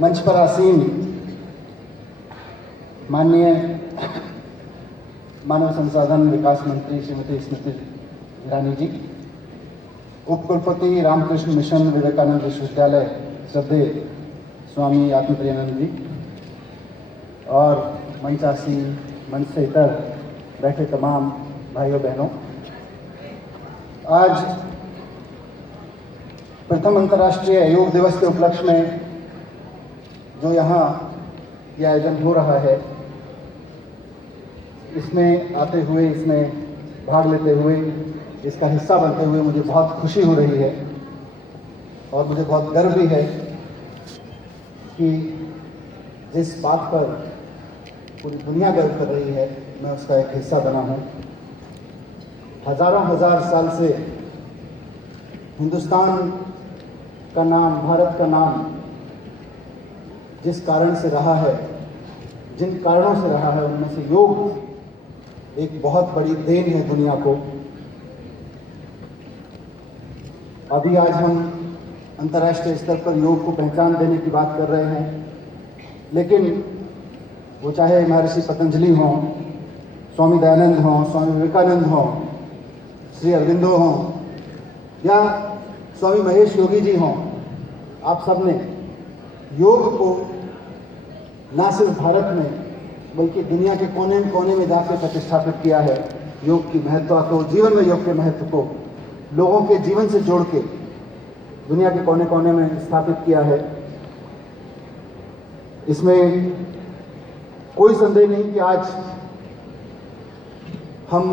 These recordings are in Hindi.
मंच पर आसीन माननीय मानव संसाधन विकास मंत्री श्रीमती स्मृति ईरानी जी, उप कुलपति रामकृष्ण मिशन विवेकानंद विश्वविद्यालय श्रद्धेय स्वामी आत्मप्रियानंद जी और मंचासीन मंच से इतर बैठे तमाम भाइयों बहनों, आज प्रथम अंतर्राष्ट्रीय योग दिवस के उपलक्ष्य में जो यहाँ यह आयोजन हो रहा है, इसमें आते हुए, इसमें भाग लेते हुए, इसका हिस्सा बनते हुए मुझे बहुत खुशी हो रही है और मुझे बहुत गर्व भी है कि जिस बात पर पूरी दुनिया गर्व कर रही है, मैं उसका एक हिस्सा बना हूँ। हजारों हजार साल से हिंदुस्तान का नाम, भारत का नाम जिस कारण से रहा है, जिन कारणों से रहा है, उनमें से योग एक बहुत बड़ी देन है दुनिया को। अभी आज हम अंतर्राष्ट्रीय स्तर पर योग को पहचान देने की बात कर रहे हैं, लेकिन वो चाहे महर्षि पतंजलि हों, स्वामी दयानंद हों, स्वामी विवेकानंद हों, श्री अरविंदो हों या स्वामी महेश योगी जी हों, आप सब ने योग को ना सिर्फ भारत में बल्कि दुनिया के कोने कोने में जाकर प्रतिष्ठापित किया है। योग की महत्ता को, जीवन में योग के महत्व को लोगों के जीवन से जोड़ के दुनिया के कोने कोने में स्थापित किया है। इसमें कोई संदेह नहीं कि आज हम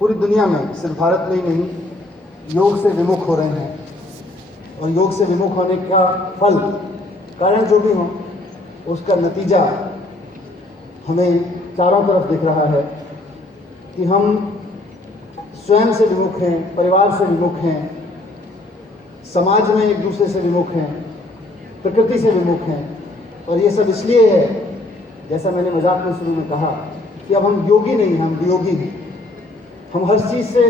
पूरी दुनिया में, सिर्फ भारत में ही नहीं, योग से विमुख हो रहे हैं और योग से विमुख होने का फल, कारण जो भी हो, उसका नतीजा हमें चारों तरफ दिख रहा है कि हम स्वयं से विमुख हैं, परिवार से विमुख हैं, समाज में एक दूसरे से विमुख हैं, प्रकृति से विमुख हैं। और ये सब इसलिए है, जैसा मैंने मजाक में शुरू में कहा, कि अब हम योगी नहीं हैं, हम वियोगी हैं। हम हर चीज से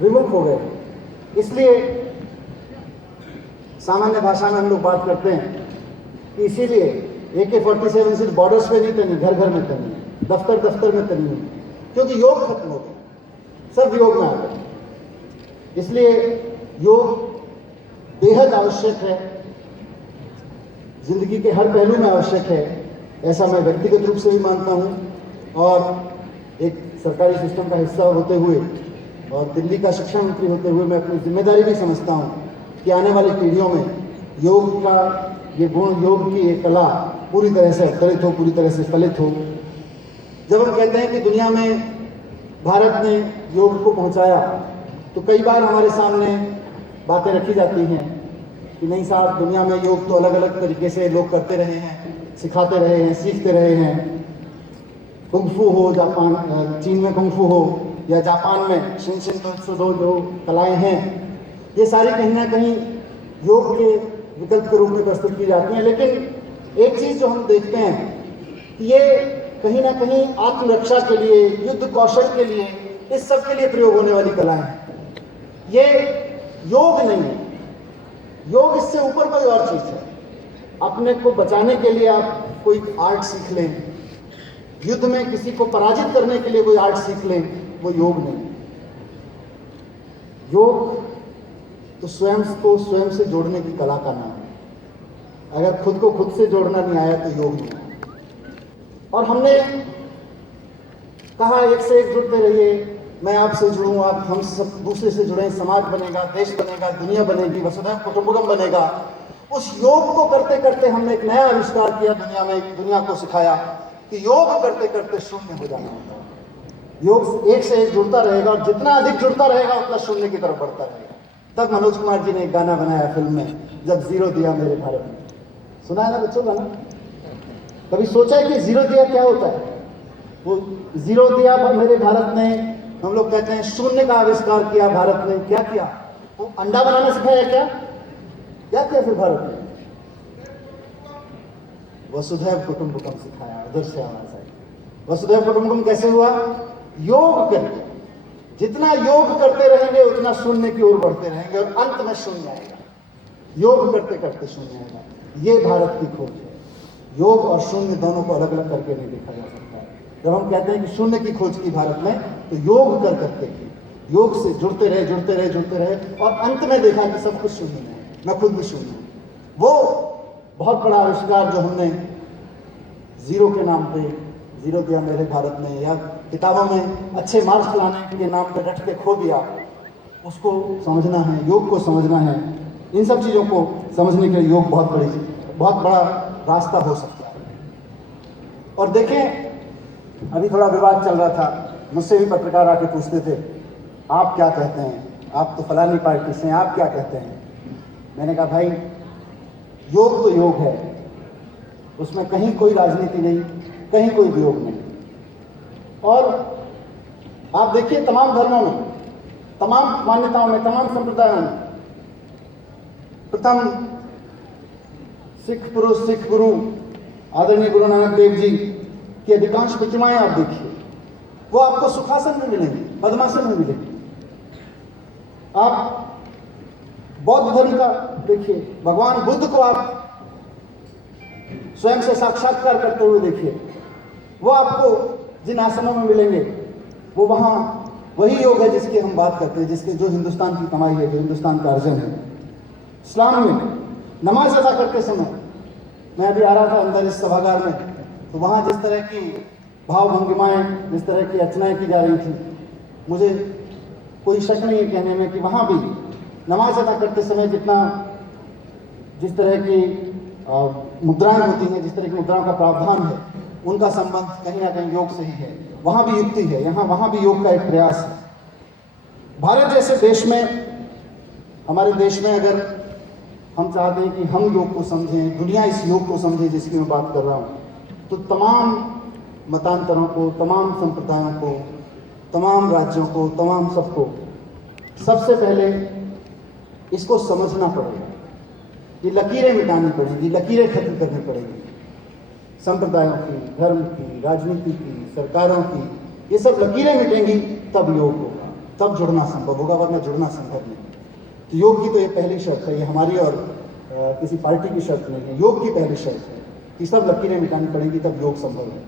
विमुख हो गए। इसलिए सामान्य भाषा में हम लोग बात करते हैं कि इसीलिए AK-47 सिर्फ बॉर्डर्स पे नहीं तनी, घर घर में तनी, दफ्तर दफ्तर में तनी, क्योंकि योग खत्म हो गया, सब योग में आ गए। इसलिए योग बेहद आवश्यक है, जिंदगी के हर पहलू में आवश्यक है, ऐसा मैं व्यक्तिगत रूप से भी मानता हूँ और एक सरकारी सिस्टम का हिस्सा होते हुए और दिल्ली का शिक्षा मंत्री होते हुए मैं अपनी जिम्मेदारी भी समझता हूँ कि आने वाली पीढ़ियों में योग का ये गुण, योग की ये कला पूरी तरह से अवतरित हो, पूरी तरह से फलित हो। जब हम कहते हैं कि दुनिया में भारत ने योग को पहुंचाया, तो कई बार हमारे सामने बातें रखी जाती हैं कि नहीं साहब, दुनिया में योग तो अलग अलग तरीके से लोग करते रहे हैं, सिखाते रहे हैं, सीखते रहे हैं। कुंगफू हो, जापान, चीन में कुंगफू हो या जापान में शिनशिन दोत्सो जो कलाएं हैं, ये सारी कहीं ना कहीं योग के विकल्प के रूप में प्रस्तुत की जाती हैं। लेकिन एक चीज जो हम देखते हैं कि ये कहीं ना कहीं आत्मरक्षा के लिए, युद्ध कौशल के लिए, इस सब के लिए प्रयोग होने वाली कला है। ये योग नहीं है। योग इससे ऊपर कोई और चीज है। अपने को बचाने के लिए आप कोई आर्ट सीख लें, युद्ध में किसी को पराजित करने के लिए कोई आर्ट सीख लें, वो योग नहीं। योग तो स्वयं को स्वयं से जोड़ने की कला का नाम है। अगर खुद को खुद से जोड़ना नहीं आया तो योग नहीं आया। और हमने कहा एक से एक जुड़ते रहिए, मैं आपसे जुड़ूं, आप हम सब दूसरे से जुड़ें, समाज बनेगा, देश बनेगा, दुनिया बनेगी, वसुधैव कुटुंबकम बनेगा। उस योग को करते करते हमने एक नया आविष्कार किया, दुनिया में, दुनिया को सिखाया कि योग करते करते शून्य हो जाना होता है। योग एक से एक जुड़ता रहेगा और जितना अधिक जुड़ता रहेगा उतना शून्य की तरफ बढ़ता रहेगा। तब मनोज कुमार जी ने एक गाना बनाया फिल्म में, जब जीरो दिया मेरे भारत में। सुना है ना बच्चों गाना? कभी सोचा है कि जीरो दिया क्या होता है? वो जीरो दिया मेरे भारत ने, हम लोग कहते हैं शून्य का आविष्कार किया भारत ने। क्या किया? वो अंडा बनाना सिखाया क्या? क्या किया फिर भारत ने? वसुधैव कुटुंबकम सिखाया। उधर से आवाज आई। वसुधैव कुटुंबकम कैसे हुआ? योग करके। जितना योग करते रहेंगे उतना शून्य की ओर बढ़ते रहेंगे और अंत में शून्य आएगा। योग करते करते शून्य आएगा। ये भारत की खोज है। योग और शून्य दोनों को अलग अलग करके नहीं देखा जा सकता। जब हम कहते हैं कि शून्य की खोज की भारत में, तो योग कर करके की, योग से जुड़ते रहे और अंत में देखा कि सब कुछ शून्य है, मैं खुद भी शून्य हूँ। वो बहुत बड़ा आविष्कार जो हमने जीरो के नाम पे, जीरो दिया मेरे भारत में, या किताबों में अच्छे मार्क्स लाने के नाम पे रट के खो दिया, उसको समझना है, योग को समझना है। इन सब चीज़ों को समझने के लिए योग बहुत बड़ा रास्ता हो सकता है। और देखें, अभी थोड़ा विवाद चल रहा था, मुझसे भी पत्रकार आके पूछते थे, आप क्या कहते हैं, आप तो फलानी पार्टी से हैं, आप क्या कहते हैं। मैंने कहा भाई, योग तो योग है, उसमें कहीं कोई राजनीति नहीं, कहीं कोई वियोग नहीं। और आप देखिए, तमाम धर्मों में, तमाम मान्यताओं में, तमाम संप्रदायों में, प्रथम सिख पुरुष, सिख गुरु आदरणीय गुरु नानक देव जी की अधिकांश प्रतिमाएं आप देखिए, वो आपको सुखासन में मिलेंगी, पद्मासन में मिलेंगी। आप बौद्ध धर्म का देखिए, भगवान बुद्ध को आप स्वयं से साक्षात्कार करते हुए देखिए, वो आपको जिन आसनों में मिलेंगे, वो वहाँ वही योग है जिसकी हम बात करते हैं, जिसके जो हिंदुस्तान की कमाई है, जो हिंदुस्तान का अर्जन है। इस्लाम में नमाज अदा करते समय, मैं अभी आ रहा था अंदर इस सभागार में, तो वहाँ जिस तरह की भाव भंगिमाएं, जिस तरह की अर्चनाएं की जा रही थी, मुझे कोई शक नहीं है कहने में कि वहाँ भी नमाज अदा करते समय जिस तरह की मुद्राएं होती हैं, जिस तरह की मुद्राओं का प्रावधान है, उनका संबंध कहीं ना कहीं योग से ही है। वहाँ भी युक्ति है, वहाँ भी योग का एक प्रयास है। भारत जैसे देश में, हमारे देश में अगर हम चाहते हैं कि हम योग को समझें, दुनिया इस योग को समझे जिसकी मैं बात कर रहा हूँ, तो तमाम मतांतरों को, तमाम संप्रदायों को, तमाम राज्यों को, तमाम सबको सबसे पहले इसको समझना पड़ेगा। ये लकीरें मिटानी पड़ेगी, लकीरें खत्म करनी पड़ेगी, संप्रदायों की, धर्म की, राजनीति की, सरकारों की। ये सब लकीरें मिटेंगी तब योग होगा, तब जुड़ना संभव होगा, वरना जुड़ना संभव नहीं। तो योग की तो ये पहली शर्त है, ये हमारी और किसी पार्टी की शर्त नहीं है, योग की पहली शर्त है कि सब लकीरें मिटानी पड़ेगी, तब योग संभव है।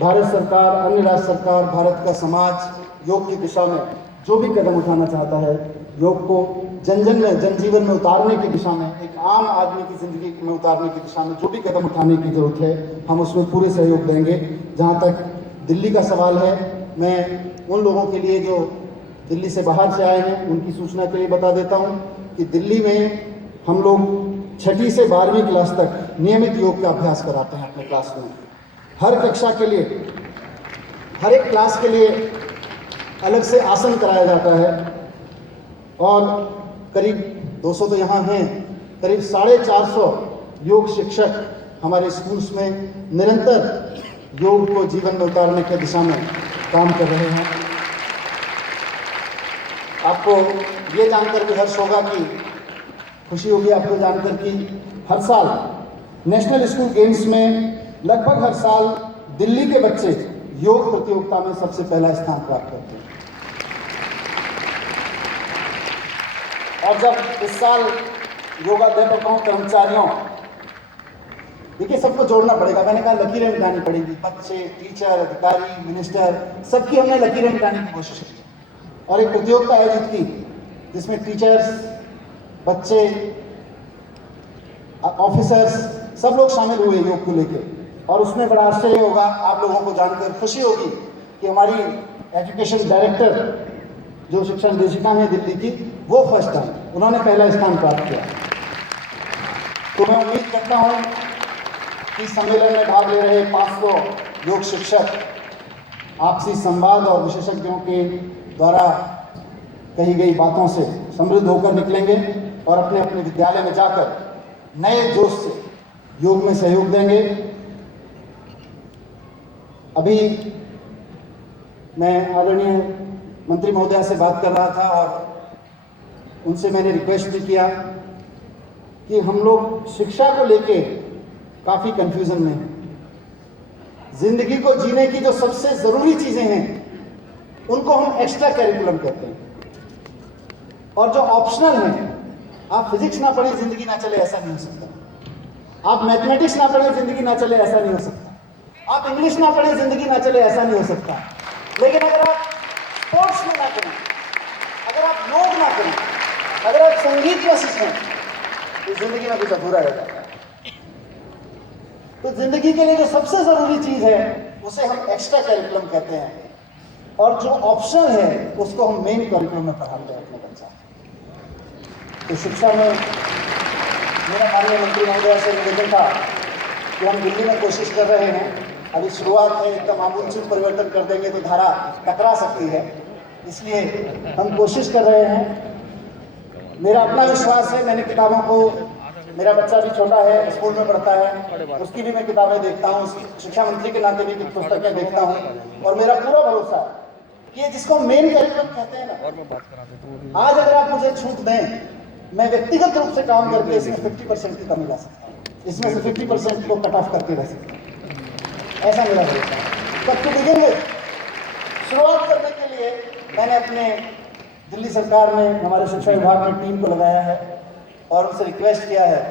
भारत सरकार, अन्य राज्य सरकार, भारत का समाज योग की दिशा में जो भी कदम उठाना चाहता है, योग को जनजीवन में उतारने की दिशा में, एक आम आदमी की जिंदगी में उतारने की दिशा में जो भी कदम उठाने की जरूरत है, हम उसमें पूरे सहयोग देंगे। जहाँ तक दिल्ली का सवाल है, मैं उन लोगों के लिए जो दिल्ली से बाहर से आए हैं, उनकी सूचना के लिए बता देता हूँ कि दिल्ली में हम लोग 6ठी से 12वीं क्लास तक नियमित योग का अभ्यास कराते हैं अपने क्लास में। हर कक्षा के लिए, हर एक क्लास के लिए अलग से आसन कराया जाता है, और करीब 200 तो यहाँ हैं, करीब 450 योग शिक्षक हमारे स्कूल्स में निरंतर योग को जीवन में उतारने की दिशा में काम कर रहे हैं। आपको ये जानकर भी हर्ष होगा, कि खुशी होगी आपको जानकर कि हर साल नेशनल स्कूल गेम्स में लगभग हर साल दिल्ली के बच्चे योग प्रतियोगिता में सबसे पहला स्थान प्राप्त करते हैं। और जब इस साल योगाध्यापकों, कर्मचारियों, देखिए सबको जोड़ना पड़ेगा, मैंने कहा लकीरें मिटानी पड़ेगी, बच्चे, टीचर, अधिकारी, मिनिस्टर, सबकी हमने लकीरें मिटाने की कोशिश की और एक प्रतियोगिता आयोजित की जिसमें टीचर्स, बच्चे, ऑफिसर्स, सब लोग शामिल हुए योग को लेकर। और उसमें बड़ा आश्चर्य होगा, आप लोगों को जानकर खुशी होगी कि हमारी एजुकेशन डायरेक्टर जो शिक्षा निर्देशिका हैं दिल्ली की, वो फर्स्ट आई, उन्होंने पहला स्थान प्राप्त किया। तो मैं उम्मीद करता हूँ कि सम्मेलन में भाग ले रहे 500 योग शिक्षक आपसी संवाद और विशेषज्ञों के द्वारा कही गई बातों से समृद्ध होकर निकलेंगे और अपने अपने विद्यालय में जाकर नए जोश से योग में सहयोग देंगे। अभी मैं आदरणीय मंत्री महोदया से बात कर रहा था और उनसे मैंने रिक्वेस्ट भी किया कि हम लोग शिक्षा को लेके काफ़ी कंफ्यूजन में हैं। जिंदगी को जीने की जो सबसे ज़रूरी चीज़ें हैं उनको हम एक्स्ट्रा करिकुलम कहते हैं, और जो ऑप्शनल हैं, आप फिजिक्स ना पढ़ें ज़िंदगी ना चले, ऐसा नहीं हो सकता। आप मैथमेटिक्स ना पढ़े जिंदगी ना चले, ऐसा नहीं हो सकता। आप इंग्लिश ना पढ़े जिंदगी ना चले, ऐसा नहीं हो सकता। लेकिन अगर आप स्पोर्ट्स में ना करें, अगर आप योग ना करें, अगर आप संगीत में सीखें, तो जिंदगी में कुछ अधूरा रह जाता है। तो जिंदगी के लिए जो सबसे जरूरी चीज है उसे हम एक्स्ट्रा करिकुलम कहते हैं, और जो ऑप्शनल है उसको हम मेन करिकुलम में पढ़ाते हैं अपने बच्चा। तो शिक्षा में मेरा माननीय मंत्री महोदय से निवेदन था कि हम दिल्ली में कोशिश कर रहे हैं, अभी शुरुआत है, एकदम आमूलचूल परिवर्तन कर देंगे तो धारा टकरा सकती है, इसलिए हम कोशिश कर रहे हैं। मेरा अपना विश्वास है, मैंने किताबों को, मेरा बच्चा भी छोटा है, स्कूल में पढ़ता है, उसकी भी मैं किताबें देखता हूँ, शिक्षा मंत्री के नाते भी पुस्तकें देखता हूँ, और मेरा पूरा भरोसा है कि जिसको मेन करिकुलम कहते हैं ना, आज अगर आप मुझे छूट दें, मैं व्यक्तिगत रूप से काम करके इसमें 50% की कमी ला सकता हूँ, इसमें से 50% को कट ऑफ करके रह सकता हूँ, ऐसा मेरा भरोसा है। तब तो बिगिन में शुरुआत करने के लिए मैंने अपने दिल्ली सरकार में, हमारे शिक्षा विभाग में टीम को लगाया है और उनसे रिक्वेस्ट किया है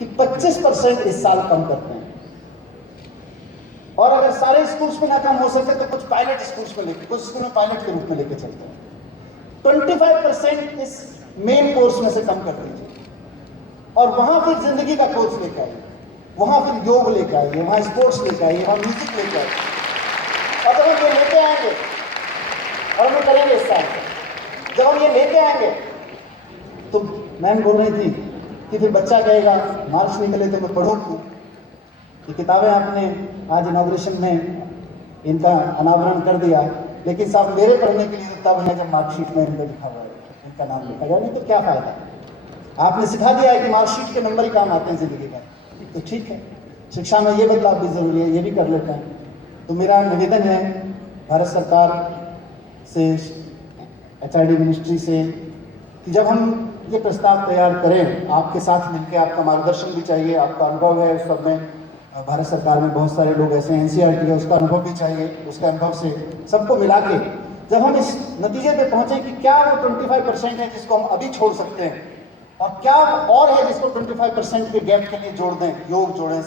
कि 25% इस साल कम करते हैं, और अगर सारे स्कूल्स में ना कम हो सके तो कुछ पायलट स्कूल्स में लेके, कुछ स्कूल में पायलट के रूप में लेके चलते हैं। 25% इस मेन कोर्स में से कम कर दीजिए, और वहां फिर जिंदगी का कोर्स लेके आइए, वहां फिर योग लेके आइए, वहां स्पोर्ट्स लेके आइए, वहां म्यूजिक लेके आइए, और जब हम ये लेके आएंगे, और हम करेंगे इस साल, जब हम ये लेके आएंगे तो मैम बोल रही थी कि फिर बच्चा कहेगा मार्क्स निकले तो मैं पढ़ूं क्यों। ये किताबें आपने आज इनॉग्रेशन में इनका अनावरण कर दिया, लेकिन साहब मेरे पढ़ने के लिए तब है जब मार्कशीट में इनका लिखा हुआ है, इनका नाम लिखा गया, नहीं तो क्या फायदा। आपने सिखा दिया है कि मार्कशीट के नंबर ही काम आते हैं जिंदगी में, तो ठीक है, शिक्षा में ये बदलाव भी जरूरी है, ये भी कर लेते हैं। तो मेरा निवेदन है भारत सरकार से, HRD मिनिस्ट्री से, कि जब हम ये प्रस्ताव तैयार करें, आपके साथ मिलकर, आपका मार्गदर्शन भी चाहिए, आपका अनुभव है उस सब में, भारत सरकार में बहुत सारे लोग ऐसे हैं, NCERT का उसका अनुभव भी चाहिए, उसके अनुभव से सबको मिला के जब हम इस नतीजे पे पहुंचे कि क्या वो 25% है जिसको हम अभी छोड़ सकते हैं, और क्या और है जिसको 25% के गैप के लिए जोड़ दें, योग जोड़ें,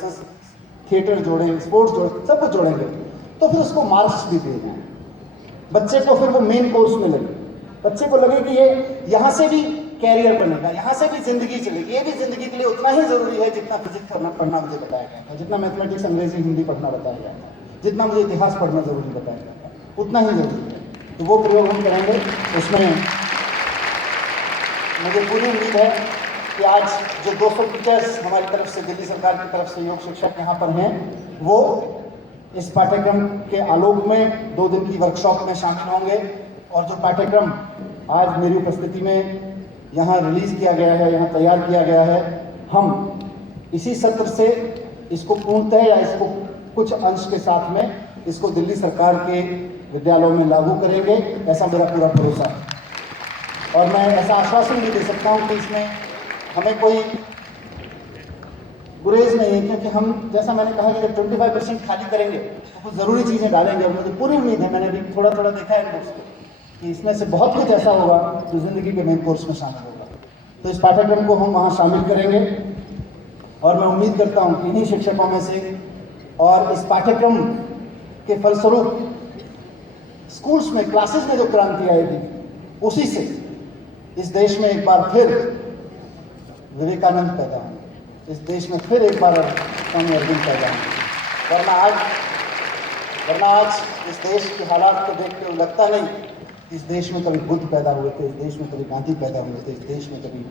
थिएटर जोड़ें, स्पोर्ट्स जोड़ें, सब कुछ जोड़ेंगे, तो फिर उसको मार्क्स भी दे दें, बच्चे को फिर वो मेन कोर्स में लगे, बच्चे को लगे कि ये यहाँ से भी कैरियर बनेगा, यहाँ से भी जिंदगी चलेगी। ये भी जिंदगी के लिए उतना ही जरूरी है जितना फिजिक्स पढ़ना मुझे बताया गया था, जितना मैथमेटिक्स, अंग्रेजी, हिंदी पढ़ना बताया गया था, जितना मुझे इतिहास पढ़ना जरूरी बताया गया था, उतना ही जरूरी है। तो वो प्रयोग हम करेंगे, उसमें मुझे पूरी उम्मीद है कि आज जो 200 टीचर्स हमारी तरफ से, दिल्ली सरकार की तरफ से योग शिक्षक यहाँ पर हैं, वो इस पाठ्यक्रम के आलोक में 2 दिन की वर्कशॉप में शामिल होंगे, और जो पाठ्यक्रम आज मेरी उपस्थिति में यहाँ रिलीज किया गया है, यहाँ तैयार किया गया है, हम इसी सत्र से इसको पूर्णतः या इसको कुछ अंश के साथ में इसको दिल्ली सरकार के विद्यालयों में लागू करेंगे, ऐसा मेरा पूरा भरोसा है। और मैं ऐसा आश्वासन भी दे सकता हूँ कि इसमें हमें कोई गुरेज नहीं है, क्योंकि हम, जैसा मैंने कहा कि जब 25% खाली करेंगे तो कुछ ज़रूरी चीज़ें डालेंगे, और मुझे पूरी उम्मीद है, मैंने भी थोड़ा थोड़ा देखा है नोट्स को, कि इसमें से बहुत कुछ ऐसा होगा जो जिंदगी के मेन कोर्स में शामिल होगा। तो इस पाठ्यक्रम को हम वहाँ शामिल करेंगे, और मैं उम्मीद करता हूँ कि इन्हीं शिक्षकों में से, और इस पाठ्यक्रम के फलस्वरूप स्कूल्स में, क्लासेस में जो क्रांति आएगी, उसी से इस देश में एक बार फिर विवेकानंद पैदा होंगे, इस देश में फिर एक बार स्वामी अरविंद पैदा होंगे। वरना आज इस देश के हालात को देख के लगता नहीं, इस देश में कभी बुद्ध पैदा हुए थे, इस देश में कभी गांधी पैदा हुए थे, इस देश में कभी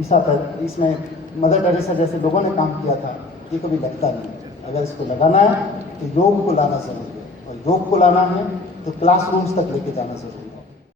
ईसा पैदा, इसमें मदर टेरेसा जैसे लोगों ने काम किया था, ये कभी लगता नहीं। अगर इसको लगाना है तो योग को लाना जरूरी है, और योग को लाना है तो क्लासरूम्स तक लेके जाना जरूरी है।